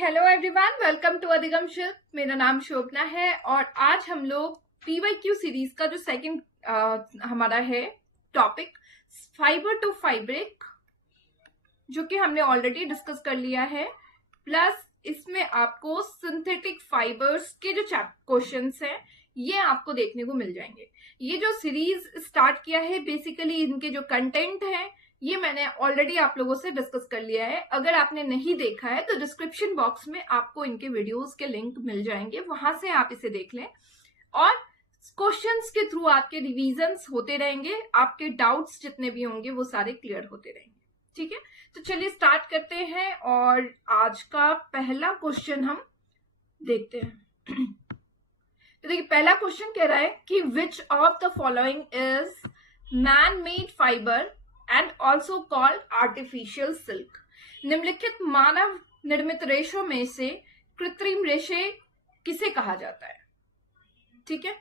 Hello everyone, welcome to अधिगम शिल्प। मेरा नाम शोभना है और आज हम लोग PYQ सीरीज का जो सेकंड हमारा है टॉपिक फाइबर टू फैब्रिक, जो कि हमने ऑलरेडी डिस्कस कर लिया है। प्लस इसमें आपको सिंथेटिक फाइबर्स के जो क्वेश्चंस हैं ये आपको देखने को मिल जाएंगे। ये जो सीरीज स्टार्ट किया है बेसिकली इनके जो कंटेंट है ये मैंने ऑलरेडी आप लोगों से डिस्कस कर लिया है। अगर आपने नहीं देखा है तो डिस्क्रिप्शन बॉक्स में आपको इनके वीडियोस के लिंक मिल जाएंगे, वहां से आप इसे देख लें और क्वेश्चंस के थ्रू आपके रिवीजन्स होते रहेंगे, आपके डाउट्स जितने भी होंगे वो सारे क्लियर होते रहेंगे। ठीक है, तो चलिए स्टार्ट करते हैं और आज का पहला क्वेश्चन हम देखते हैं। तो देखिए पहला क्वेश्चन कह रहा है कि which of the following is man made fibre and also called artificial silk. निम्नलिखित मानव निर्मित रेशों में से कृत्रिम रेशे किसे कहा जाता है। ठीक है,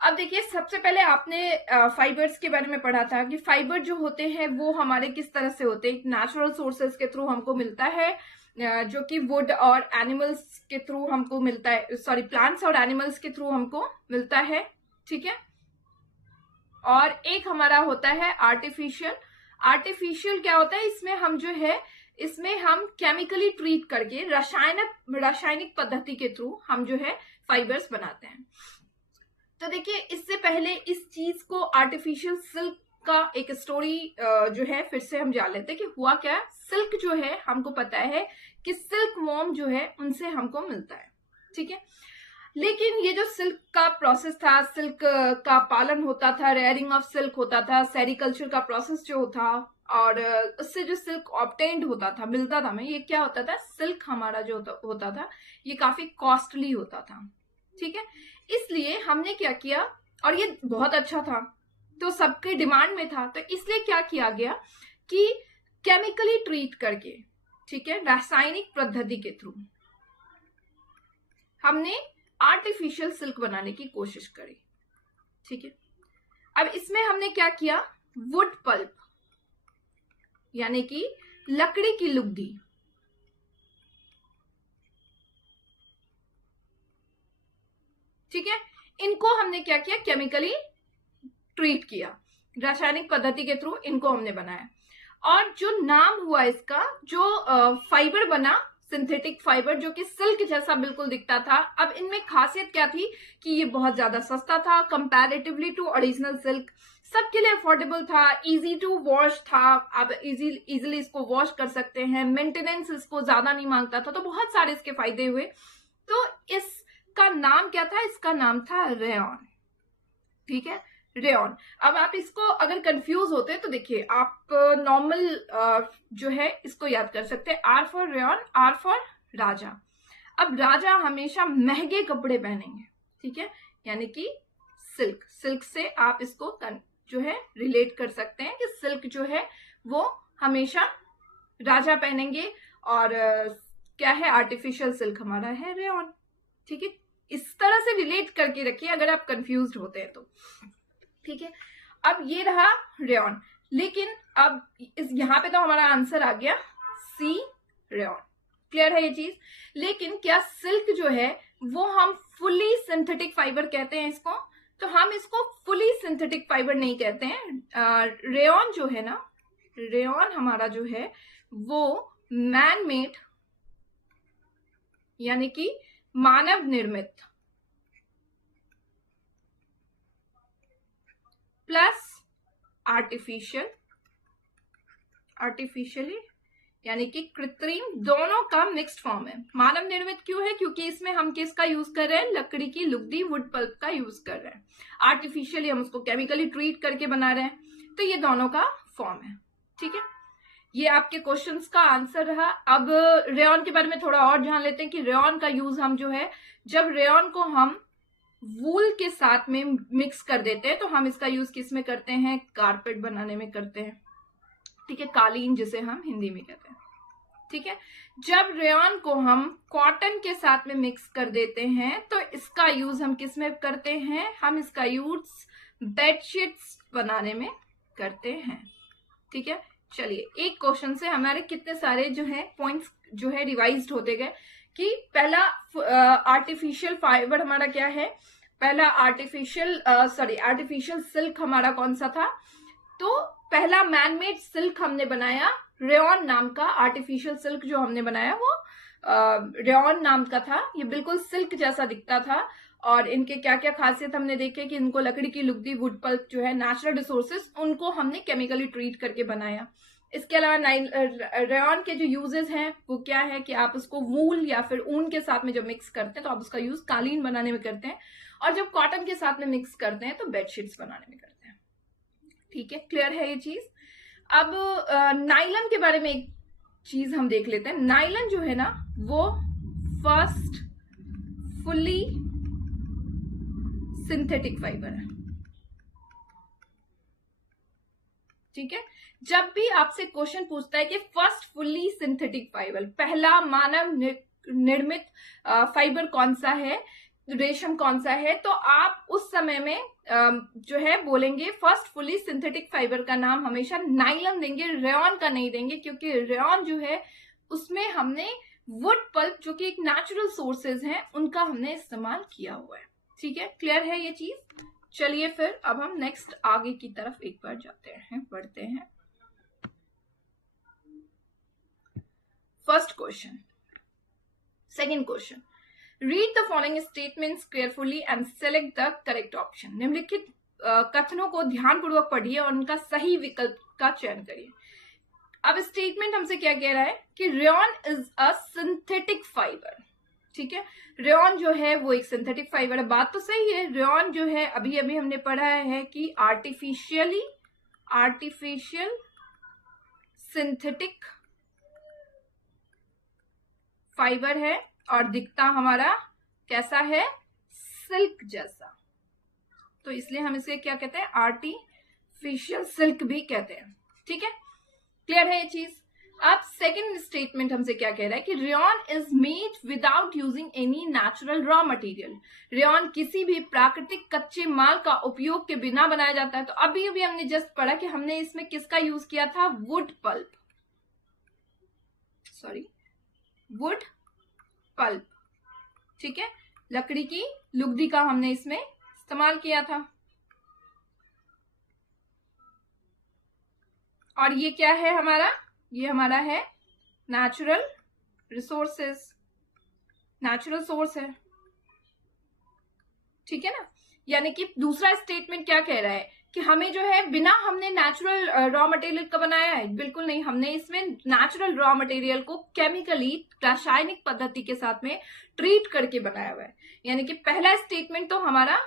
अब देखिए सबसे पहले आपने फाइबर्स के बारे में पढ़ा था कि फाइबर जो होते हैं वो हमारे किस तरह से होते हैं। नेचुरल सोर्सेस के थ्रू हमको मिलता है, जो कि वुड और एनिमल्स के थ्रू हमको मिलता है, सॉरी प्लांट्स और एनिमल्स के थ्रू हमको मिलता है। ठीक है, और एक हमारा होता है आर्टिफिशियल। आर्टिफिशियल क्या होता है, इसमें हम जो है इसमें हम केमिकली ट्रीट करके रासायनिक पद्धति के थ्रू हम जो है फाइबर्स बनाते हैं। तो देखिए इससे पहले इस चीज को आर्टिफिशियल सिल्क का एक स्टोरी जो है फिर से हम जान लेते हैं कि हुआ क्या। सिल्क जो है हमको पता है कि सिल्क वॉर्म जो है उनसे हमको मिलता है। ठीक है, लेकिन ये जो सिल्क का प्रोसेस था, सिल्क का पालन होता था, रेयरिंग ऑफ सिल्क होता था, सेरिकल्चर का प्रोसेस जो था और उससे जो सिल्क ऑब्टेन्ड होता था, मिलता था हमें, ये क्या होता था, सिल्क हमारा जो होता था ये काफी कॉस्टली होता था। ठीक है, इसलिए हमने क्या किया, और ये बहुत अच्छा था तो सबके डिमांड में था, तो इसलिए क्या किया गया कि केमिकली ट्रीट करके, ठीक है, रासायनिक पद्धति के थ्रू हमने आर्टिफिशियल सिल्क बनाने की कोशिश करी। ठीक है, अब इसमें हमने क्या किया, वुड पल्प यानी कि लकड़ी की लुगदी, ठीक है, इनको हमने क्या किया, केमिकली ट्रीट किया, रासायनिक पद्धति के थ्रू इनको हमने बनाया। और जो नाम हुआ इसका, जो फाइबर बना, सिंथेटिक फाइबर, जो कि सिल्क जैसा बिल्कुल दिखता था। अब इनमें खासियत क्या थी कि ये बहुत ज्यादा सस्ता था कंपैरेटिवली टू ओरिजिनल सिल्क, सबके लिए अफोर्डेबल था, इजी टू वॉश था, आप इजीली इसको वॉश कर सकते हैं, मेंटेनेंस इसको ज्यादा नहीं मांगता था, तो बहुत सारे इसके फायदे हुए। तो इसका नाम क्या था, इसका नाम था रेयॉन। ठीक है, रेयॉन। अब आप इसको अगर कंफ्यूज होते हैं तो देखिए आप नॉर्मल जो है इसको याद कर सकते हैं, R for rayon, R for राजा। अब राजा हमेशा महंगे कपड़े पहनेंगे, ठीक है, यानी कि सिल्क, सिल्क से आप इसको जो है रिलेट कर सकते हैं कि सिल्क जो है वो हमेशा राजा पहनेंगे और क्या है, आर्टिफिशियल सिल्क हमारा है रेयॉन। ठीक है, इस तरह से रिलेट करके रखिए अगर आप कंफ्यूज होते हैं तो। ठीक है, अब ये रहा रेयॉन, लेकिन अब यहाँ पे तो हमारा आंसर आ गया सी, रेयॉन। क्लियर है ये चीज। लेकिन क्या सिल्क जो है वो हम फुली सिंथेटिक फाइबर कहते हैं इसको, तो हम इसको फुली सिंथेटिक फाइबर नहीं कहते हैं। रेयॉन जो है ना, रेयॉन हमारा जो है वो मैन मेड यानी कि मानव निर्मित प्लस आर्टिफिशियली यानी कि कृत्रिम, दोनों का मिक्स्ड फॉर्म है। मानव निर्मित क्यों है, क्योंकि इसमें हम किसका यूज कर रहे हैं, लकड़ी की लुगदी, वुड पल्प का यूज कर रहे हैं। आर्टिफिशियली हम उसको केमिकली ट्रीट करके बना रहे हैं, तो ये दोनों का फॉर्म है। ठीक है, ये आपके क्वेश्चंस का आंसर रहा। अब रेयॉन के बारे में थोड़ा और जान लेते हैं कि रेयॉन का यूज हम जो है, जब रेयॉन को हम वूल के साथ में मिक्स कर देते हैं तो हम इसका यूज किस में करते हैं, कारपेट बनाने में करते हैं। ठीक है, कालीन जिसे हम हिंदी में कहते हैं। ठीक है, जब रेयॉन को हम कॉटन के साथ में मिक्स कर देते हैं तो इसका यूज हम किस में करते हैं, हम इसका यूज बेडशीट्स बनाने में करते हैं। ठीक है, चलिए, एक क्वेश्चन से हमारे कितने सारे जो है पॉइंट्स जो है रिवाइज्ड होते गए कि पहला आर्टिफिशियल फाइबर हमारा क्या है, पहला आर्टिफिशियल सिल्क हमारा कौन सा था, तो पहला मैनमेड सिल्क हमने बनाया रेयॉन नाम का, आर्टिफिशियल सिल्क जो हमने बनाया वो रेयॉन नाम का था। ये बिल्कुल सिल्क जैसा दिखता था और इनके क्या क्या खासियत हमने देखे कि इनको लकड़ी की लुगदी, वुड पल्प जो है नेचुरल रिसोर्सेस, उनको हमने केमिकली ट्रीट करके बनाया। इसके अलावा रेयॉन के जो यूजेस हैं वो क्या है कि आप उसको वूल या फिर ऊन के साथ में जब मिक्स करते हैं तो आप उसका यूज कालीन बनाने में करते हैं, और जब कॉटन के साथ में मिक्स करते हैं तो बेडशीट्स बनाने में करते हैं। ठीक है, क्लियर है ये चीज। अब नाइलन के बारे में एक चीज हम देख लेते हैं। नाइलन जो है ना वो फर्स्ट फुल्ली सिंथेटिक फाइबर है। ठीक है, जब भी आपसे क्वेश्चन पूछता है कि फर्स्ट फुल्ली सिंथेटिक फाइबर, पहला मानव निर्मित फाइबर कौन सा है, रेशम कौन सा है, तो आप उस समय में जो है बोलेंगे फर्स्ट फुल्ली सिंथेटिक फाइबर का नाम हमेशा नाइलन देंगे, रेयॉन का नहीं देंगे, क्योंकि रेयॉन जो है उसमें हमने वुड पल्प जो कि एक नेचुरल सोर्सेज हैं उनका हमने इस्तेमाल किया हुआ है। ठीक है, क्लियर है ये चीज। चलिए फिर अब हम नेक्स्ट आगे की तरफ एक बार जाते हैं, बढ़ते हैं। First question, second question, read the following statements carefully and select the correct option. निम्नलिखित कथनों को ध्यानपूर्वक पढ़िए और उनका सही विकल्प का चयन करिए। अब स्टेटमेंट हमसे क्या कह रहा है कि rayon is a synthetic fibre. ठीक है, रेयॉन जो है वो एक सिंथेटिक फाइबर है, बात तो सही है। रेयॉन जो है अभी अभी हमने पढ़ा है कि आर्टिफिशियल सिंथेटिक फाइबर है और दिखता हमारा कैसा है, सिल्क जैसा, तो इसलिए हम इसे क्या कहते हैं, आर्टिफिशियल सिल्क भी कहते हैं। ठीक है, क्लियर है ये चीज। अब सेकंड स्टेटमेंट हमसे क्या कह रहा है कि rayon is made without using any natural raw material. Rayon किसी भी प्राकृतिक कच्चे माल का उपयोग के बिना बनाया जाता है। तो अभी अभी हमने जस्ट पढ़ा कि हमने इसमें किसका यूज किया था, वुड पल्प। ठीक है, लकड़ी की लुगदी का हमने इसमें इस्तेमाल किया था। और ये क्या है हमारा, ये हमारा है नेचुरल रिसोर्सेस, नेचुरल सोर्स है। ठीक है ना, यानी कि दूसरा स्टेटमेंट क्या कह रहा है कि हमें जो है बिना हमने नेचुरल रॉ मटेरियल का बनाया है, बिल्कुल नहीं, हमने इसमें नेचुरल रॉ मटेरियल को केमिकली रासायनिक पद्धति के साथ में ट्रीट करके बनाया हुआ है। यानी कि पहला स्टेटमेंट तो हमारा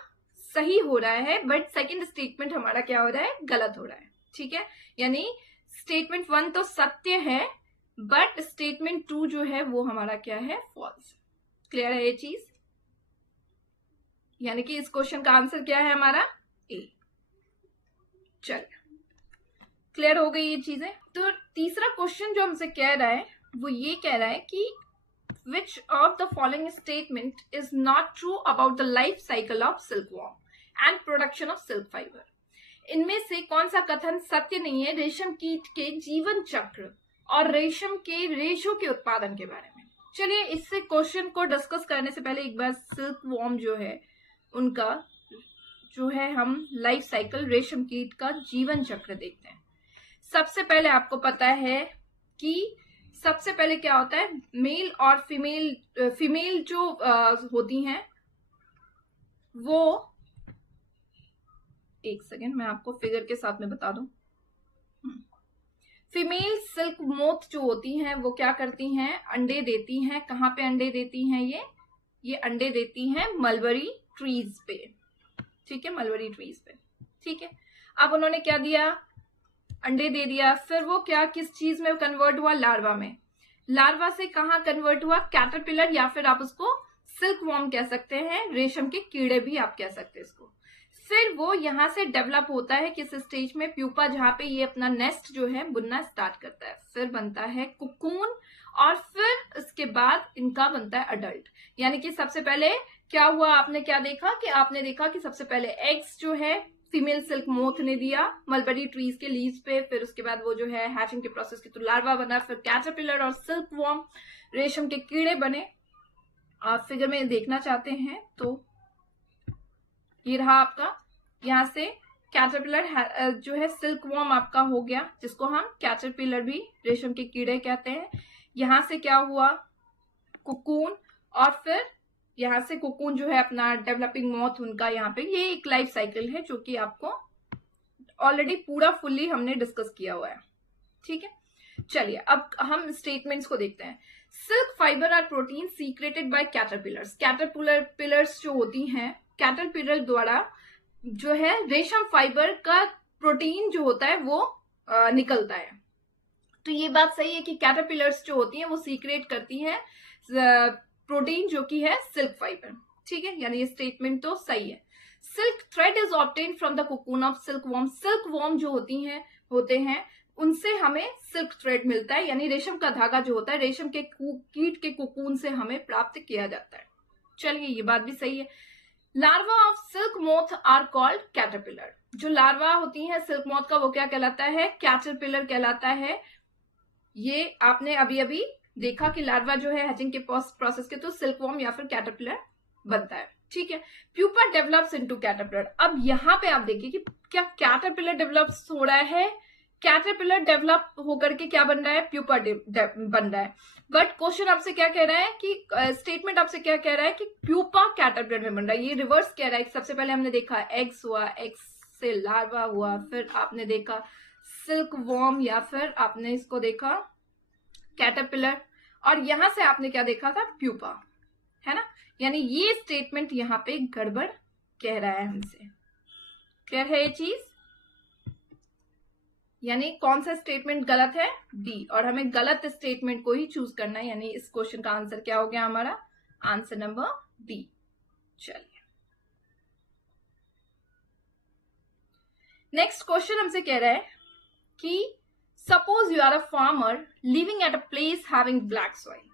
सही हो रहा है, बट सेकंड स्टेटमेंट हमारा क्या हो रहा है, गलत हो रहा है। ठीक है, यानी स्टेटमेंट 1 तो सत्य है, बट स्टेटमेंट 2 जो है वो हमारा क्या है, फॉल्स। क्लियर है ये चीज। यानी कि इस क्वेश्चन का आंसर क्या है हमारा, ए। चलिए, क्लियर हो गई ये चीजें। तो तीसरा क्वेश्चन जो हमसे कह रहा है वो ये कह रहा है कि which of the following statement is not true about the life cycle of silkworm and production of silk fiber। इनमें से कौन सा कथन सत्य नहीं है रेशम कीट के जीवन चक्र और रेशम के रेशों के उत्पादन के बारे में। चलिए, इससे क्वेश्चन को डिस्कस करने से पहले एक बार सिल्कवॉर्म जो है उनका जो है हम लाइफ साइकिल, रेशम कीट का जीवन चक्र देखते हैं। सबसे पहले आपको पता है कि सबसे पहले क्या होता है, मेल और फीमेल जो होती हैं वो, एक सेकेंड मैं आपको फिगर के साथ में बता दूं। फीमेल सिल्क मोथ जो होती हैं वो क्या करती हैं, अंडे देती हैं। कहाँ पे अंडे देती हैं, ये अंडे देती हैं मलबरी ट्रीज पे। ठीक है, मलबरी ट्रीज पे। ठीक है, अब उन्होंने क्या दिया, अंडे दे दिया, फिर वो क्या किस चीज में कन्वर्ट हुआ, लार्वा में। लार्वा से कहाँ कन्वर्ट हुआ, कैटरपिलर, या फिर आप उसको सिल्क वॉर्म कह सकते हैं, रेशम के कीड़े भी आप कह सकते हैं इसको। फिर वो यहां से डेवलप होता है किस स्टेज में, प्यूपा, जहां पे ये अपना नेस्ट जो है बुनना स्टार्ट करता है। फिर बनता है कुकून और फिर इसके बाद इनका बनता है अडल्ट। यानी कि सबसे पहले क्या हुआ, आपने क्या देखा कि आपने देखा कि सबसे पहले एग्स जो है फीमेल सिल्क मोथ ने दिया मलबरी ट्रीज के लीव्स पे, फिर उसके बाद वो जो है हैचिंग के प्रोसेस के थ्रू लार्वा बना, फिर कैटरपिलर और सिल्क वॉर्म रेशम के कीड़े बने। आप फिगर में देखना चाहते हैं तो ये रहा आपका, यहाँ से कैटरपिलर जो है सिल्क वॉर्म आपका हो गया, जिसको हम कैटरपिलर भी रेशम के कीड़े कहते हैं। यहाँ से क्या हुआ, कुकून, और फिर यहाँ से कुकून जो है अपना डेवलपिंग मॉथ उनका, यहाँ पे ये एक लाइफ साइकिल है जो कि आपको ऑलरेडी पूरा फुल्ली हमने डिस्कस किया हुआ है। ठीक है, चलिए अब हम स्टेटमेंट्स को देखते हैं। Silk fibre are protein secreted by caterpillars. Caterpillars जो होती हैं, कैटरपिलर द्वारा जो है रेशम फाइबर का प्रोटीन जो होता है वो निकलता है। तो ये बात सही है कि कैटरपिलर्स जो होती हैं वो सीक्रेट करती हैं प्रोटीन जो कि है सिल्क फाइबर। ठीक है, यानी ये स्टेटमेंट तो सही है। Silk thread is obtained from the cocoon of silk worm. Silk worm जो होते हैं उनसे हमें सिल्क थ्रेड मिलता है, यानी रेशम का धागा जो होता है रेशम के कीट के कोकून से हमें प्राप्त किया जाता है। चलिए ये बात भी सही है। Larva of silk moth are called caterpillar. जो लार्वा होती है सिल्क मोथ का वो क्या कहलाता है, कैटरपिलर कहलाता है। ये आपने अभी अभी देखा कि लार्वा जो है हैचिंग के प्रोसेस के तो सिल्क वॉर्म या फिर कैटरपिलर बनता है। ठीक है, प्यूपा डेवलप्स इनटू कैटरपिलर। अब यहाँ पे आप देखिए कि क्या कैटरपिलर डेवलप्स हो रहा है, कैटरपिलर डेवलप होकर के क्या बन रहा है, प्यूपा बन रहा है। बट क्वेश्चन आपसे क्या कह रहा है कि स्टेटमेंट आपसे क्या कह रहा है कि प्यूपा कैटरपिलर में बन रहा है। ये रिवर्स कह रहा है। सबसे पहले हमने देखा एग्स हुआ, एग्स से लार्वा हुआ, फिर आपने देखा सिल्क वॉर्म या फिर आपने इसको देखा कैटरपिलर, और यहां से आपने क्या देखा था, प्यूपा, है ना। यानी ये स्टेटमेंट यहाँ पे गड़बड़ कह रहा है हमसे। क्लियर है ये चीज, यानी कौन सा स्टेटमेंट गलत है, डी, और हमें गलत स्टेटमेंट को ही चूज करना है। यानी इस क्वेश्चन का आंसर क्या हो गया हमारा, आंसर नंबर डी। चलिए नेक्स्ट क्वेश्चन हमसे कह रहा है कि suppose you are a farmer living at a place having black soil.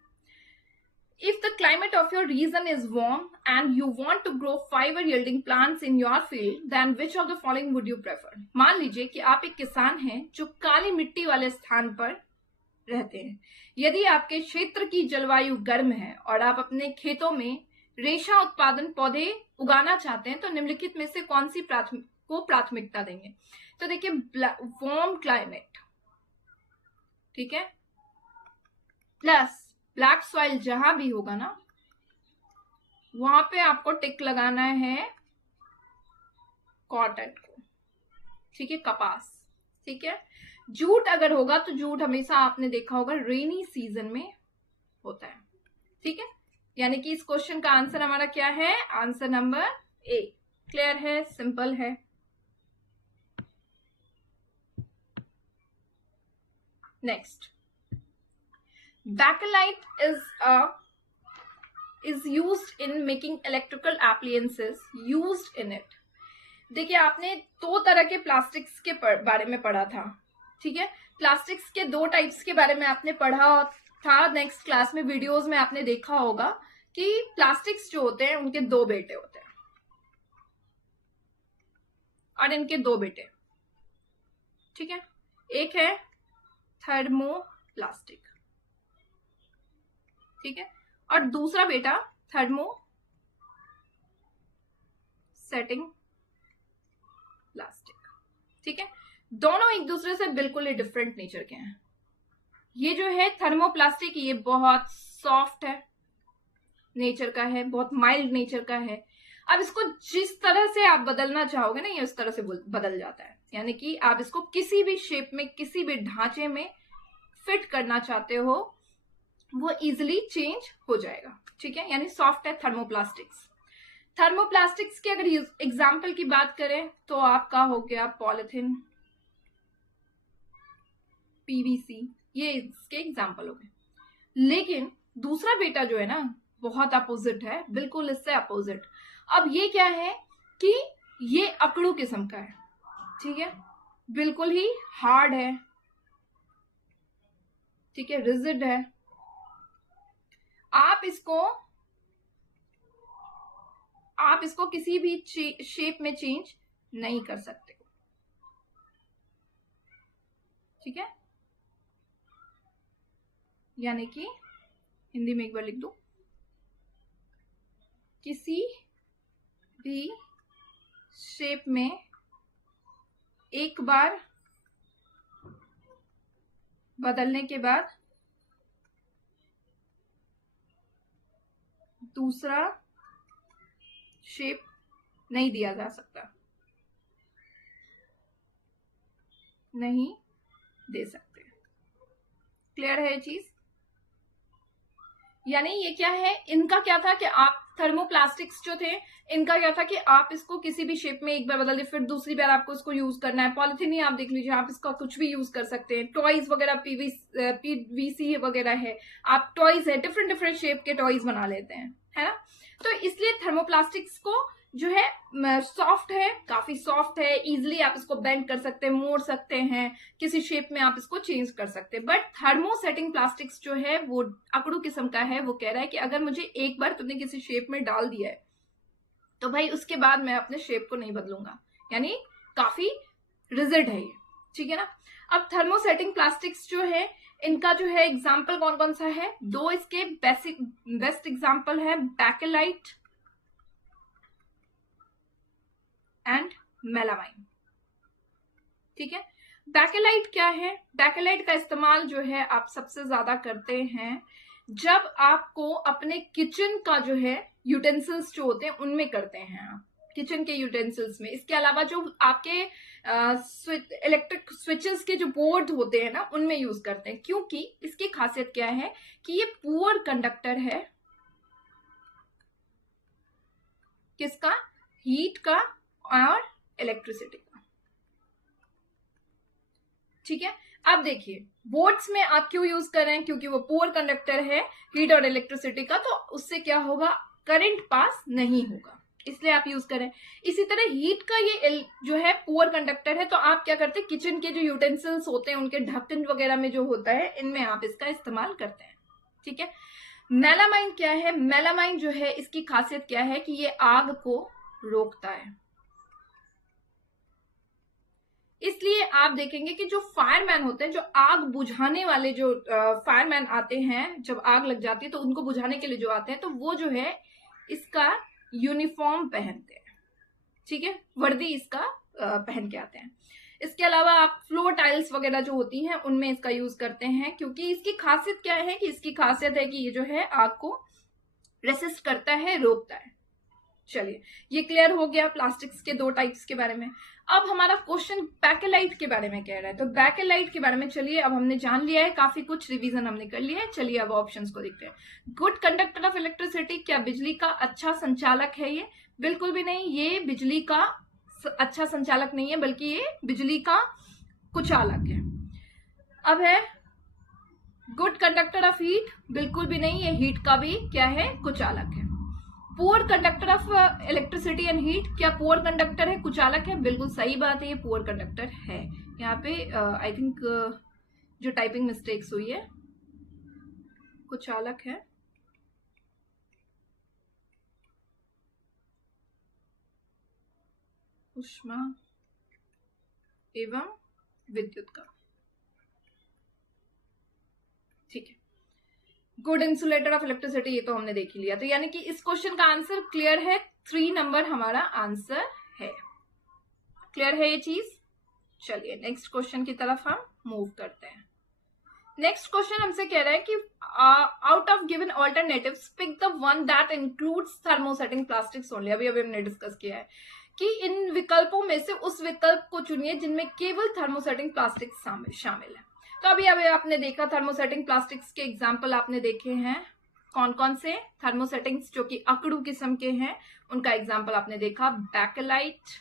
If the climate of your region is warm and you want to grow fiber yielding plants in your field, then which of the following would you prefer? मान लीजिए कि आप एक किसान हैं जो काली मिट्टी वाले स्थान पर रहते हैं। यदि आपके क्षेत्र की जलवायु गर्म है और आप अपने खेतों में रेशा उत्पादन पौधे उगाना चाहते हैं तो निम्नलिखित में से कौन सी प्राथमिकता देंगे। तो देखिए वार्म क्लाइमेट, ठीक है, प्लस ब्लैक सॉइल जहां भी होगा ना वहां पे आपको टिक लगाना है कॉटन को, ठीक है, कपास, ठीक है। जूट अगर होगा तो जूट हमेशा आपने देखा होगा रेनी सीजन में होता है, ठीक है। यानी कि इस क्वेश्चन का आंसर हमारा क्या है, आंसर नंबर ए। क्लियर है, सिंपल है। Next, bakelite is used in making electrical appliances used in it। देखिए आपने दो तरह के प्लास्टिक्स के बारे में पढ़ा था, ठीक है। प्लास्टिक्स के दो टाइप्स के बारे में आपने पढ़ा था नेक्स्ट क्लास में, वीडियोस में आपने देखा होगा कि प्लास्टिक्स जो होते हैं उनके दो बेटे होते हैं और इनके दो बेटे, ठीक है। एक है थर्मोप्लास्टिक, ठीक है, और दूसरा बेटा थर्मो सेटिंग प्लास्टिक, ठीक है। दोनों एक दूसरे से बिल्कुल ही डिफरेंट नेचर के हैं। ये जो है थर्मोप्लास्टिक ये बहुत सॉफ्ट है नेचर का है, बहुत माइल्ड नेचर का है। अब इसको जिस तरह से आप बदलना चाहोगे ना ये उस तरह से बदल जाता है। यानी कि आप इसको किसी भी शेप में किसी भी ढांचे में फिट करना चाहते हो वो इजिली चेंज हो जाएगा, ठीक है। यानी सॉफ्ट है थर्मोप्लास्टिक्स। थर्मोप्लास्टिक्स की अगर एग्जाम्पल की बात करें तो आपका हो गया पॉलिथीन, पीवीसी, ये इसके एग्जाम्पल हो गए। लेकिन दूसरा बेटा जो है ना बहुत अपोजिट है, बिल्कुल इससे अपोजिट। अब ये क्या है कि ये अकड़ू किस्म का है, ठीक है, बिल्कुल ही हार्ड है, ठीक है, रिजिड है। आप इसको किसी भी शेप में चेंज नहीं कर सकते। ठीक है, यानी कि हिंदी में एक बार लिख दो, किसी भी शेप में एक बार बदलने के बाद दूसरा शेप नहीं दिया जा सकता, नहीं दे सकते। क्लियर है ये चीज? यानी ये क्या है, इनका क्या था कि आप थर्मोप्लास्टिक्स जो थे, इनका क्या था कि आप इसको किसी भी शेप में एक बार बदल दे, फिर दूसरी बार आपको इसको यूज करना है। पॉलिथीन ही आप देख लीजिए, आप इसका कुछ भी यूज कर सकते हैं। टॉयज वगैरह पीवीसी वगैरह है, आप टॉयज है, डिफरेंट डिफरेंट शेप के टॉयज बना लेते हैं, है ना। तो इसलिए थर्मोप्लास्टिक्स को जो है सॉफ्ट है, काफी सॉफ्ट है, इजिली आप इसको बेंड कर सकते हैं, मोड़ सकते हैं, किसी शेप में आप इसको चेंज कर सकते हैं। बट थर्मोसेटिंग प्लास्टिक्स जो है वो अकड़ू किस्म का है। वो कह रहा है कि अगर मुझे एक बार तुमने किसी शेप में डाल दिया है तो भाई उसके बाद मैं अपने शेप को नहीं बदलूंगा, यानी काफी रिजिड है ये। ठीक है ना। अब थर्मोसेटिंग प्लास्टिक्स जो है, इनका जो है एग्जाम्पल कौन कौन सा है, दो इसके बेस्ट एग्जाम्पल है, बैकेलाइट एंड मेलामाइन। ठीक है, बैकेलाइट क्या है, बैकेलाइट का इस्तेमाल जो है आप सबसे ज्यादा करते हैं जब आपको अपने किचन का जो है यूटेंसिल्स जो होते हैं उनमें करते हैं आप, किचन के यूटेंसिल्स में। इसके अलावा जो आपके इलेक्ट्रिक स्विचेस के जो बोर्ड होते हैं ना, उनमें यूज करते हैं, क्योंकि इसकी खासियत क्या है कि ये पुअर कंडक्टर है किसका, हीट का और इलेक्ट्रिसिटी का। ठीक है, अब देखिए बोर्ड्स में आप क्यों यूज कर रहे हैं, क्योंकि वो पुअर कंडक्टर है हीट और इलेक्ट्रिसिटी का, तो उससे क्या होगा, करंट पास नहीं होगा, इसलिए आप यूज करें। इसी तरह हीट का ये जो है पुअर कंडक्टर है, तो आप क्या करते हैं, किचन के जो यूटेंसिल्स होते हैं उनके ढक्कन वगैरह में जो होता है, इनमें आप इसका इस्तेमाल करते हैं। ठीक है, मेलामाइन क्या है, मेलामाइन जो है इसकी खासियत क्या है कि ये आग को रोकता है। इसलिए आप देखेंगे कि जो फायरमैन होते हैं, जो आग बुझाने वाले जो फायरमैन आते हैं, जब आग लग जाती है तो उनको बुझाने के लिए जो आते हैं, तो वो जो है इसका यूनिफॉर्म पहनते हैं। ठीक है, वर्दी इसका पहन के आते हैं। इसके अलावा आप फ्लोर टाइल्स वगैरह जो होती हैं उनमें इसका यूज करते हैं, क्योंकि इसकी खासियत क्या है कि इसकी खासियत है कि ये जो है आग को रेसिस्ट करता है, रोकता है। चलिए, ये क्लियर हो गया प्लास्टिक्स के दो टाइप्स के बारे में। अब हमारा क्वेश्चन बैकेलाइट के बारे में कह रहा है, तो बैकेलाइट के बारे में चलिए, अब हमने जान लिया है, काफी कुछ रिवीजन हमने कर लिया है। चलिए अब ऑप्शंस को देखते हैं। गुड कंडक्टर ऑफ इलेक्ट्रिसिटी, क्या बिजली का अच्छा संचालक है ये? बिल्कुल भी नहीं, ये बिजली का अच्छा संचालक नहीं है, बल्कि ये बिजली का कुचालक है। अब है गुड कंडक्टर ऑफ हीट, बिल्कुल भी नहीं, ये हीट का भी क्या है, कुचालक है। Poor conductor of electricity and heat, क्या पुअर कंडक्टर है, कुचालक है? बिल्कुल सही बात है, ये पुअर कंडक्टर है। यहाँ पे आई थिंक जो टाइपिंग मिस्टेक्स हुई है, कुचालक है। ऊष्मा एवं विद्युत का। ठीक है, गुड इंसुलेटर ऑफ इलेक्ट्रिसिटी, ये तो हमने देख ही लिया। तो यानी कि इस क्वेश्चन का आंसर क्लियर है, 3 नंबर हमारा आंसर है। क्लियर है ये चीज? चलिए नेक्स्ट क्वेश्चन की तरफ हम मूव करते हैं। नेक्स्ट क्वेश्चन हमसे कह रहा है कि out of given alternatives pick the one that includes thermosetting plastics only. अभी हमने डिस्कस किया है कि इन विकल्पों में से उस विकल्प को चुनिए जिनमें केवल थर्मोसेटिंग प्लास्टिक शामिल है। तो अभी आपने देखा थर्मोसेटिंग प्लास्टिक्स के एग्जाम्पल आपने देखे हैं, कौन कौन से थर्मोसेटिंग्स जो कि अकड़ू किस्म के हैं, उनका एग्जाम्पल आपने देखा, बैकेलाइट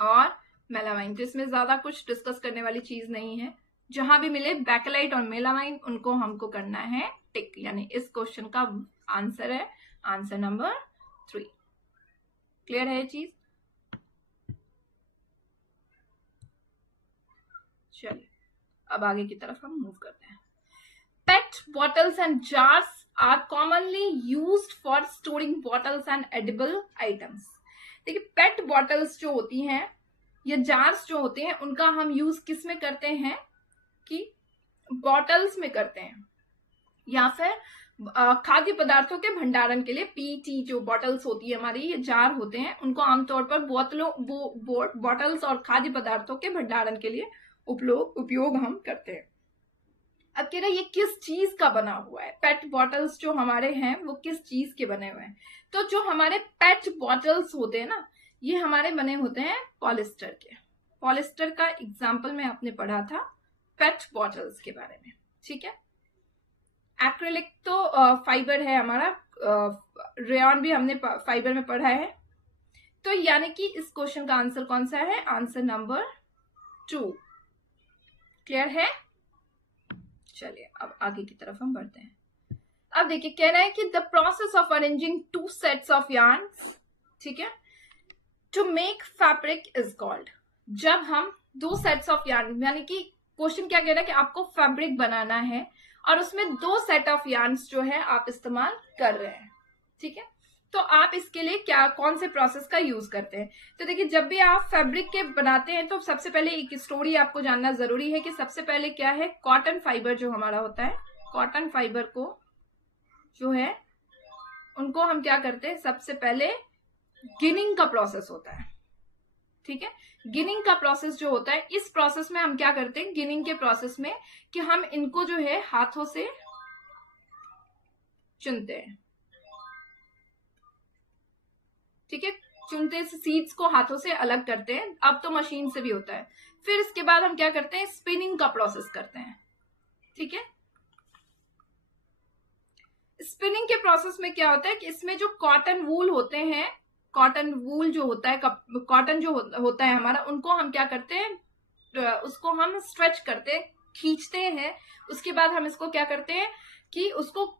और मेलामाइन। तो इसमें ज्यादा कुछ डिस्कस करने वाली चीज नहीं है, जहां भी मिले बैकेलाइट और मेलामाइन उनको हमको करना है टिक, यानी इस क्वेश्चन का आंसर है आंसर नंबर 3। क्लियर है ये चीज? चलिए अब आगे की तरफ हम मूव करते हैं। PET bottles and jars are commonly used for storing bottles and edible items. देखिए पेट बॉटल्स जो होती हैं या जार्स जो होते हैं उनका हम यूज किस में करते हैं कि बॉटल्स में करते हैं, या फिर खाद्य पदार्थों के भंडारण के लिए पीटी जो बॉटल्स होती है हमारी, ये जार होते हैं, उनको आमतौर पर बॉटल्स और खाद्य पदार्थों के भंडारण के लिए उपयोग हम करते हैं। अब कह रहा है ये किस चीज का बना हुआ है, पेट बॉटल्स जो हमारे हैं वो किस चीज के बने हुए हैं। तो जो हमारे पेट बॉटल्स होते हैं ना, ये हमारे बने होते हैं पॉलिस्टर के। पॉलिस्टर का एग्जाम्पल में आपने पढ़ा था पेट बॉटल्स के बारे में, ठीक है। एक्रिलिक तो फाइबर है हमारा, रेयन भी हमने फाइबर में पढ़ा है। तो यानी कि इस क्वेश्चन का आंसर कौन सा है, आंसर नंबर 2। क्लियर है। चलिए अब आगे की तरफ हम बढ़ते हैं। अब देखिए कह रहा है कि the process of arranging 2 sets of yarns, ठीक है, to make fabric is called. जब हम 2 सेट्स ऑफ yarn, यानी कि क्वेश्चन क्या कह रहा है कि आपको फैब्रिक बनाना है और उसमें 2 सेट ऑफ yarns जो है आप इस्तेमाल कर रहे हैं, ठीक है। तो आप इसके लिए क्या कौन से प्रोसेस का यूज करते हैं। तो देखिए जब भी आप फैब्रिक के बनाते हैं तो सबसे पहले एक स्टोरी आपको जानना जरूरी है कि सबसे पहले क्या है, कॉटन फाइबर जो हमारा होता है, कॉटन फाइबर को जो है उनको हम क्या करते हैं, सबसे पहले गिनिंग का प्रोसेस होता है, ठीक है। गिनिंग का प्रोसेस जो होता है, इस प्रोसेस में हम क्या करते हैं, गिनिंग के प्रोसेस में कि हम इनको जो है हाथों से चुनते हैं, ठीक है। चुनते से सीड्स को हाथों से अलग करते हैं, अब तो मशीन से भी होता है। फिर इसके बाद हम क्या करते हैं, स्पिनिंग का प्रोसेस करते हैं, ठीक है। स्पिनिंग के प्रोसेस में क्या होता है कि इसमें जो कॉटन वूल होते हैं, कॉटन वूल जो होता है, कॉटन जो होता है हमारा, उनको हम क्या करते हैं, उसको हम स्ट्रेच करते हैं, खींचते हैं। उसके बाद हम इसको क्या करते हैं कि उसको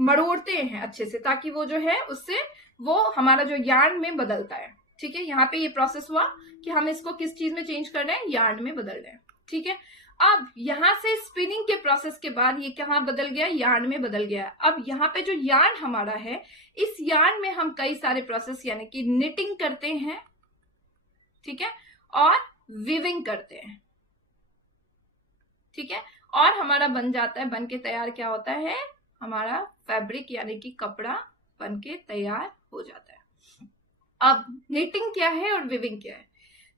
मरोड़ते हैं अच्छे से, ताकि वो जो है उससे वो हमारा जो यार्न में बदलता है, ठीक है। यहाँ पे ये प्रोसेस हुआ कि हम इसको किस चीज में चेंज कर रहे हैं, यार्न में बदल रहे हैं, ठीक है। अब यहां से स्पिनिंग के प्रोसेस के बाद ये कहाँ बदल गया, यार्न में बदल गया। अब यहाँ पे जो यार्न हमारा है, इस यार्न में हम कई सारे प्रोसेस यानी कि निटिंग करते हैं, ठीक है, और वीविंग करते हैं, ठीक है। और हमारा बन जाता है, बन के तैयार क्या होता है, हमारा फैब्रिक यानी कि कपड़ा बन के तैयार हो जाता है। अब निटिंग क्या है और वीविंग क्या है,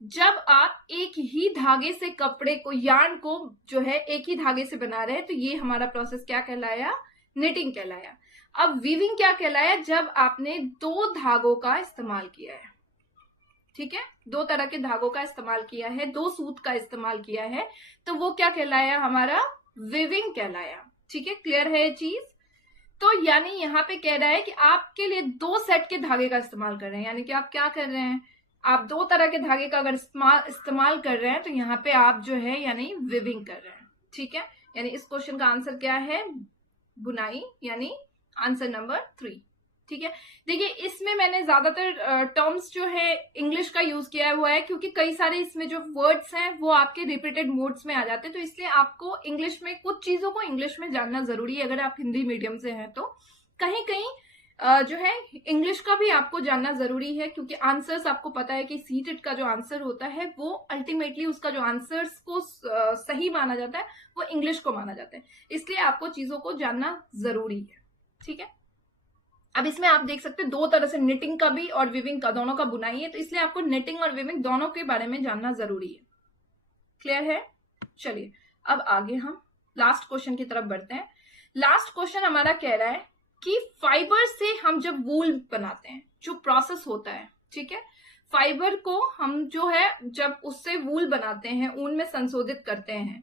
जब आप एक ही धागे से कपड़े को, यार्न को जो है एक ही धागे से बना रहे हैं, तो ये हमारा प्रोसेस क्या कहलाया, निटिंग कहलाया। अब वीविंग क्या कहलाया, जब आपने 2 धागों का इस्तेमाल किया है, ठीक है, 2 तरह के धागों का इस्तेमाल किया है, 2 सूत का इस्तेमाल किया है, तो वो क्या कहलाया, हमारा वीविंग कहलाया, ठीक है। क्लियर है ये चीज। तो यानी यहाँ पे कह रहा है कि आपके लिए 2 सेट के धागे का इस्तेमाल कर रहे हैं, यानी कि आप क्या कर रहे हैं, आप 2 तरह के धागे का अगर इस्तेमाल कर रहे हैं तो यहाँ पे आप जो है यानी वीविंग कर रहे हैं, ठीक है। यानी इस क्वेश्चन का आंसर क्या है, बुनाई, यानी आंसर नंबर 3, ठीक है। देखिए इसमें मैंने ज्यादातर टर्म्स जो है इंग्लिश का यूज किया हुआ है, क्योंकि कई सारे इसमें जो वर्ड्स हैं वो आपके रिपीटेड मोड्स में आ जाते हैं, तो इसलिए आपको इंग्लिश में कुछ चीजों को इंग्लिश में जानना जरूरी है। अगर आप हिंदी मीडियम से हैं तो कहीं कहीं जो है इंग्लिश का भी आपको जानना जरूरी है, क्योंकि आंसर्स आपको पता है कि सीटेट का जो आंसर होता है वो अल्टीमेटली उसका जो आंसर्स को सही माना जाता है वो इंग्लिश को माना जाता है, इसलिए आपको चीजों को जानना जरूरी है, ठीक है। अब इसमें आप देख सकते हैं 2 तरह से, निटिंग का भी और वीविंग का, दोनों का बुनाई है, तो इसलिए आपको निटिंग और वीविंग दोनों के बारे में जानना जरूरी है। क्लियर है। चलिए अब आगे हम लास्ट क्वेश्चन की तरफ बढ़ते हैं। लास्ट क्वेश्चन हमारा कह रहा है कि फाइबर से हम जब वूल बनाते हैं, जो प्रोसेस होता है, ठीक है, फाइबर को हम जो है जब उससे वूल बनाते हैं, ऊन में संशोधित करते हैं,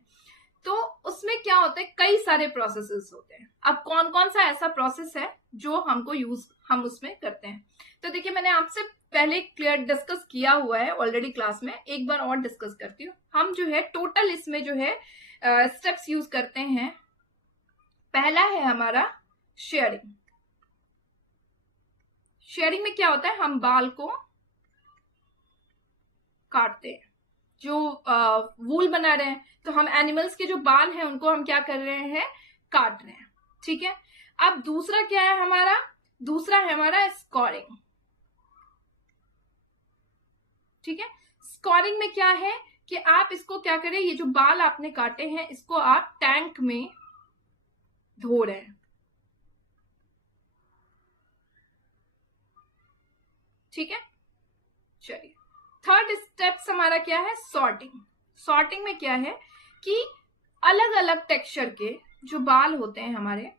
तो उसमें क्या होता है, कई सारे प्रोसेसेस होते हैं। अब कौन कौन सा ऐसा प्रोसेस है जो हम उसमें करते हैं। तो देखिए मैंने आपसे पहले क्लियर डिस्कस किया हुआ है ऑलरेडी क्लास में, एक बार और डिस्कस करती हूँ। हम जो है टोटल इसमें जो है स्टेप्स यूज करते हैं। पहला है हमारा शेयरिंग। शेयरिंग में क्या होता है, हम बाल को काटते हैं, जो वूल बना रहे हैं, तो हम एनिमल्स के जो बाल हैं उनको हम क्या कर रहे हैं, काट रहे हैं, ठीक है। अब दूसरा क्या है हमारा, दूसरा है हमारा स्कोरिंग। ठीक है। स्कोरिंग में क्या है कि आप इसको क्या करें, ये जो बाल आपने काटे हैं इसको आप टैंक में धो रहे हैं, ठीक है। चलिए, थर्ड स्टेप्स हमारा क्या है, सॉर्टिंग। सॉर्टिंग में क्या है कि अलग अलग टेक्सचर के जो बाल होते हैं हमारे,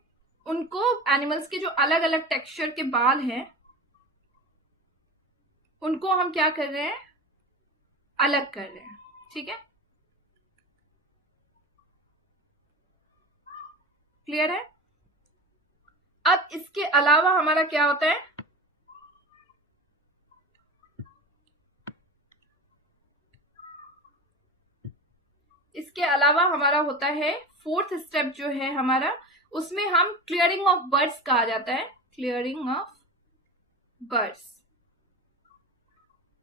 उनको एनिमल्स के जो अलग अलग टेक्सचर के बाल हैं उनको हम क्या कर रहे हैं, अलग कर रहे हैं, ठीक है। क्लियर है। अब इसके अलावा हमारा क्या होता है, इसके अलावा हमारा होता है फोर्थ स्टेप जो है हमारा, उसमें हम क्लियरिंग ऑफ बर्ड्स कहा जाता है, क्लियरिंग ऑफ बर्ड्स,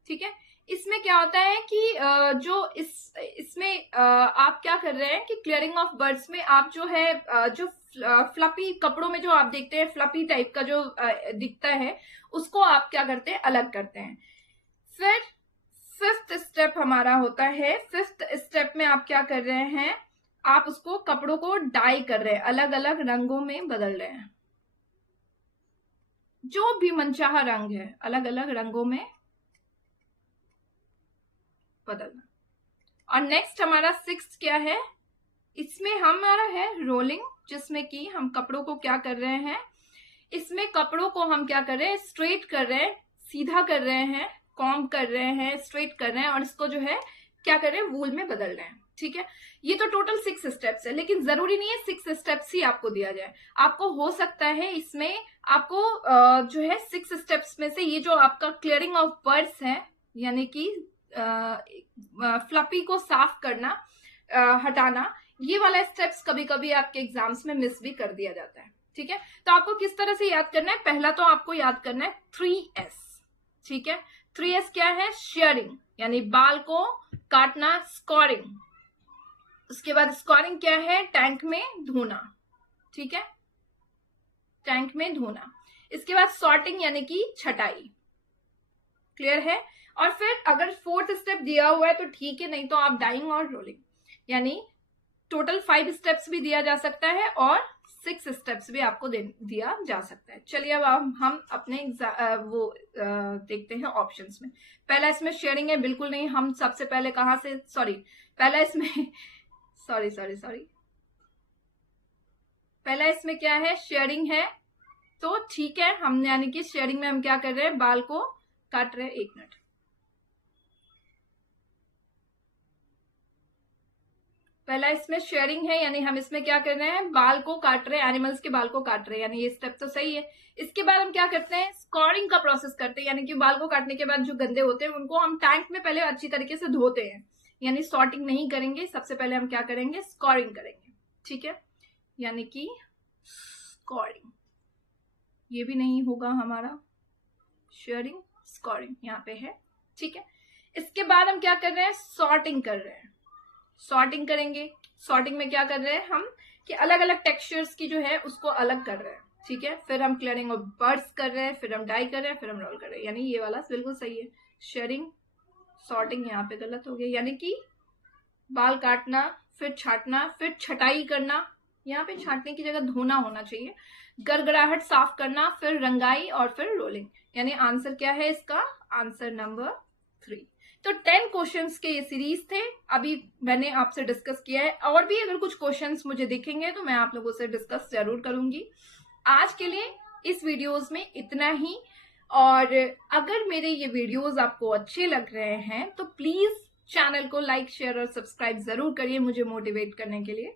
ठीक है। इसमें क्या होता है कि जो इसमें आप क्या कर रहे हैं कि क्लियरिंग ऑफ बर्ड्स में आप जो है जो फ्लफी कपड़ों में जो आप देखते हैं फ्लफी टाइप का जो दिखता है उसको आप क्या करते हैं, अलग करते हैं। फिर फिफ्थ स्टेप हमारा होता है, फिफ्थ स्टेप में आप क्या कर रहे हैं, आप उसको कपड़ों को डाई कर रहे हैं, अलग अलग रंगों में बदल रहे हैं, जो भी मनचाहा रंग है अलग अलग रंगों में बदलना। और नेक्स्ट हमारा सिक्स्थ क्या है, इसमें हमारा है रोलिंग, जिसमें कि हम कपड़ों को क्या कर रहे हैं, इसमें कपड़ों को हम क्या कर रहे हैं, स्ट्रेट कर रहे हैं, सीधा कर रहे हैं, कॉम्ब कर रहे हैं, स्ट्रेट कर रहे हैं, और इसको जो है क्या कर रहे हैं, वूल में बदल रहे हैं, ठीक है। ये तो टोटल 6 स्टेप्स है, लेकिन जरूरी नहीं है 6 स्टेप्स ही आपको दिया जाए। आपको हो सकता है इसमें आपको जो है 6 स्टेप्स में से ये जो आपका क्लियरिंग ऑफ बर्ड्स है, यानी कि फ्लफी को साफ करना, हटाना, ये वाला स्टेप्स कभी कभी आपके एग्जाम्स में मिस भी कर दिया जाता है, ठीक है। तो आपको किस तरह से याद करना है, पहला तो आपको याद करना है 3S, ठीक है। 3S क्या है, शेयरिंग यानी बाल को काटना, स्कोरिंग, उसके बाद स्कोरिंग क्या है, टैंक में धोना, ठीक है, टैंक में धोना। इसके बाद सॉर्टिंग यानी कि छटाई, क्लियर है। और फिर अगर फोर्थ स्टेप दिया हुआ है तो ठीक है, नहीं तो आप डाइंग और रोलिंग, यानी टोटल 5 स्टेप्स भी दिया जा सकता है और 6 स्टेप्स भी आपको दिया जा सकता है। चलिए अब हम अपने देखते हैं ऑप्शंस में। पहला इसमें शेयरिंग है, बिल्कुल नहीं, हम सबसे पहले कहां से, पहला इसमें पहला इसमें क्या है, शेयरिंग है, तो ठीक है, हम यानी कि शेयरिंग में हम क्या कर रहे हैं, बाल को काट रहे हैं। 1 मिनट, पहला इसमें शेयरिंग है, यानी हम इसमें क्या कर रहे हैं, बाल को काट रहे हैं, एनिमल्स के बाल को काट रहे हैं, यानी ये स्टेप तो सही है। इसके बाद हम क्या करते हैं, स्कोरिंग का प्रोसेस करते हैं, यानी कि बाल को काटने के बाद जो गंदे होते हैं उनको हम टैंक में पहले अच्छी तरीके से धोते हैं, यानी सॉर्टिंग नहीं करेंगे, सबसे पहले हम क्या करेंगे, स्कोरिंग करेंगे, ठीक है, यानी कि स्कोरिंग, ये भी नहीं होगा हमारा, शेयरिंग स्कोरिंग यहाँ पे है, ठीक है। इसके बाद हम क्या कर रहे हैं, सॉर्टिंग कर रहे हैं, सॉर्टिंग करेंगे। सॉर्टिंग में क्या कर रहे हैं हम कि अलग अलग टेक्सचर्स की जो है उसको अलग कर रहे हैं, ठीक है। फिर हम क्लियरिंग ऑफ बर्ड्स कर रहे हैं, फिर हम डाई कर रहे हैं, फिर हम रोल कर रहे हैं, यानी ये वाला बिल्कुल सही है। शेयरिंग, सॉर्टिंग यहाँ पे गलत हो गया, यानी कि बाल काटना, फिर छाटना, फिर छटाई करना, यहाँ पे छाटने की जगह धोना होना चाहिए, गड़गड़ाहट साफ करना, फिर रंगाई और फिर रोलिंग, यानी आंसर क्या है इसका, आंसर नंबर 3। तो 10 क्वेश्चंस के ये सीरीज थे, अभी मैंने आपसे डिस्कस किया है, और भी अगर कुछ क्वेश्चंस मुझे दिखेंगे तो मैं आप लोगों से डिस्कस जरूर करूंगी। आज के लिए इस वीडियोस में इतना ही, और अगर मेरे ये वीडियोस आपको अच्छे लग रहे हैं तो प्लीज चैनल को लाइक, शेयर और सब्सक्राइब जरूर करिए मुझे मोटिवेट करने के लिए।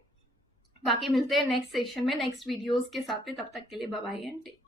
बाकी मिलते हैं नेक्स्ट सेशन में नेक्स्ट वीडियोस के साथ में, तब तक के लिए बाय बाय एंड टेक।